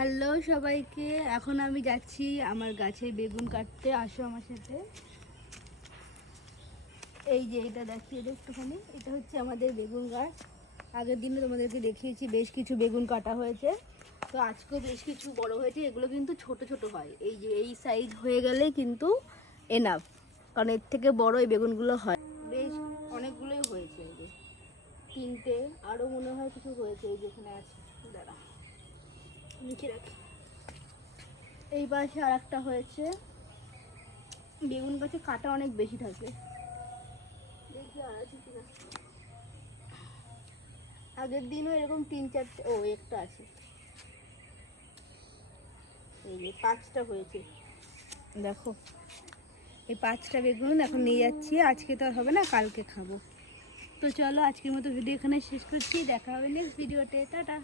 Hello সবাইকে, এখন আমি যাচ্ছি আমার গাছে বেগুন কাটতে। আসো আমার সাথে। এই যে এটা দেখিয়ে দে একটুখানি, এটা হচ্ছে আমাদের বেগুন গাছ। আগের দিনে তোমাদেরকে দেখিয়েছি বেশ কিছু বেগুন কাটা হয়েছে, তো আজকেও বেশ কিছু বড় হয়েছে। এগুলো কিন্তু ছোট ছোট হয়, এই যে এই সাইজ হয়ে গেলে কিন্তু এনাফ, কারণ এর থেকে বড় এই বেগুনগুলো হয়। বেশ অনেকগুলোই হয়েছে, এই যে তিনটে, আরও মনে হয় কিছু হয়েছে। এই যেখানে আছে, দাঁড়া নিচে রাখি। এই পাশে আর একটা হয়েছে। বেগুন গাছে কাটা অনেক বেশি থাকে, দেখি আর আছে কিনা। আগের দিনও এরকম 3-4টে, ও একটা আছে। এই যে 5টা হয়েছে, দেখো এই 5টা বেগুন এখন নিয়ে যাচ্ছি। আজকে তো আর হবে না, কালকে খাবো। তো চলো আজকের মতো ভিডিও এখানে শেষ করছি, দেখা হবে নেক্সট ভিডিওতে। টাটা।